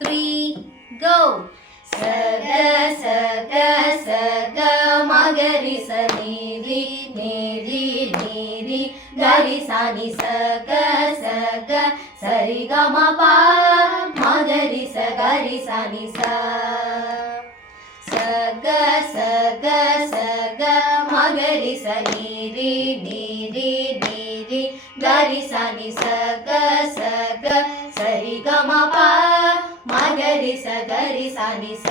3 go. ಸಗ ಸಗ ಸಗ ಮಗರಿ ಸನಿರಿ ನೀರಿ ನೀರಿ ಗರಿ ಸಾನಿ ಸಗ ಸಗ ಸರಿ ಗ ಮ ಪ ಮಗರಿ ಸ ಗರಿ ಸಾನಿ ಸ ಸಗ ಸಗ ಸಗ ಮಗರಿ ಸನಿರಿ ನೀರಿ ನೀರಿ ಗರಿ ಸಾನಿ ಸಗ ಸಗ ಸರಿ ಗ ಮ ಪ ಮಗರಿ ಸ ಗರಿ ಸಾನಿ ಸ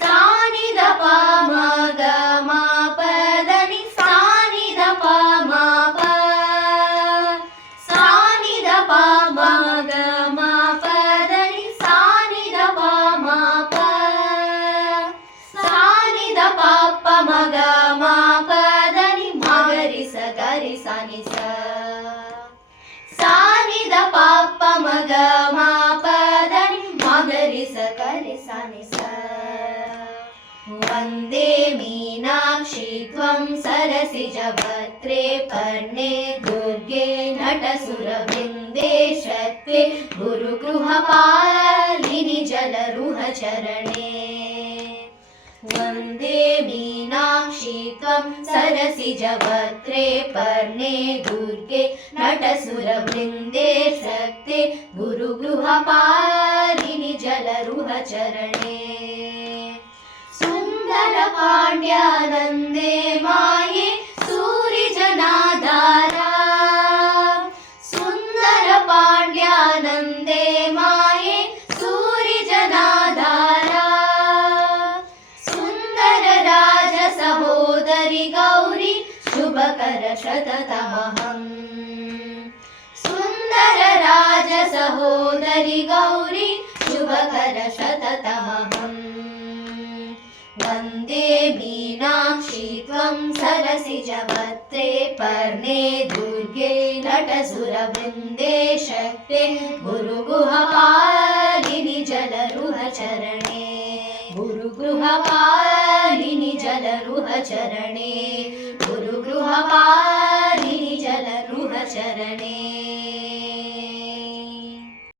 ಸಾನಿ ದ ಪ ಮ ಗ ಮ ಪ ದ ನಿ ಸಾನಿ ದ ಪ ಮ ಪ ಸಾನಿ ದ ಪ ಮ ಗ ಮ ಪ ದ ನಿ ಸಾನಿ ದ ಪ ಮ ಪ ಸಾನಿ ದ ಪ ಪ ಮ ಗ ಮ ಪ ದ ನಿ ಮಗರಿ ಸ ಗರಿ ಸಾನಿ ಸ ಸಾನಿ ದ ಪ ಪ ಮ ಗ ಮ ಪ ದ ನಿ ಮಗರಿ ಸ ಗರಿ ಸಾನಿ ಸ ವಂದೇ ಮೀನಾಕ್ಷಿ ತ್ವಂ ಸರಸಿಜವಕ್ತ್ರೇ ಪರ್ಣೆ ದುರ್ಗೆ ನಟಸುರವೃಂದೇ ಶಕ್ತೆ ಗುರುಗೃಹಪಾಲಿನಿ ಜಲರುಹಚರಣೆ ವಂದೇ ಮೀನಾಕ್ಷಿ ತ್ವಂ ಸರಸಿಜವಕ್ತ್ರೇ ಪರ್ಣೆ ದುರ್ಗೆ ನಟಸುರವೃಂದೇ ಶಕ್ತೆ ಗುರುಗೃಹಪಾಲಿನಿ ಜಲರುಹಚರಣೆ ಸುಂದರ ಪಾಂಡ್ಯಾನಂದೇ ಮಾಯೆ ಸೂರಿ ಜನಾಧಾರ ಸುಂದರ ಪಾಂಡ್ಯಾನಂದೇ ಮಾಯೆ ಸೂರಿ ಜನಾಧಾರ ಸುಂದರ ರಾಜ ಸಹೋದರಿ ಗೌರಿ ಶುಭಕರ ಶತತಮಹಂ ಸುಂದರ ರಾಜ ಸಹೋದರಿ ಗೌರಿ ಶುಭಕರ ಶತತಮಹಂ ವಂದೇ ಮೀನಾಕ್ಷಿ ತ್ವಂ ಸರಸಿಜವಕ್ತ್ರೇ ಪರ್ಣೆ ದುರ್ಗೆ ನಟಸುರವೃಂದೇ ಶಕ್ತೆ ಗುರುಗೃಹಪಾಲಿನಿ ಜಲರುಹಚರಣೆ ಗುರುಗೃಹಪಾಲಿನಿ ಜಲರುಹಚರಣೆ ಗುರುಗೃಹಪಾಲಿನಿ ಜಲರುಹಚರಣೆ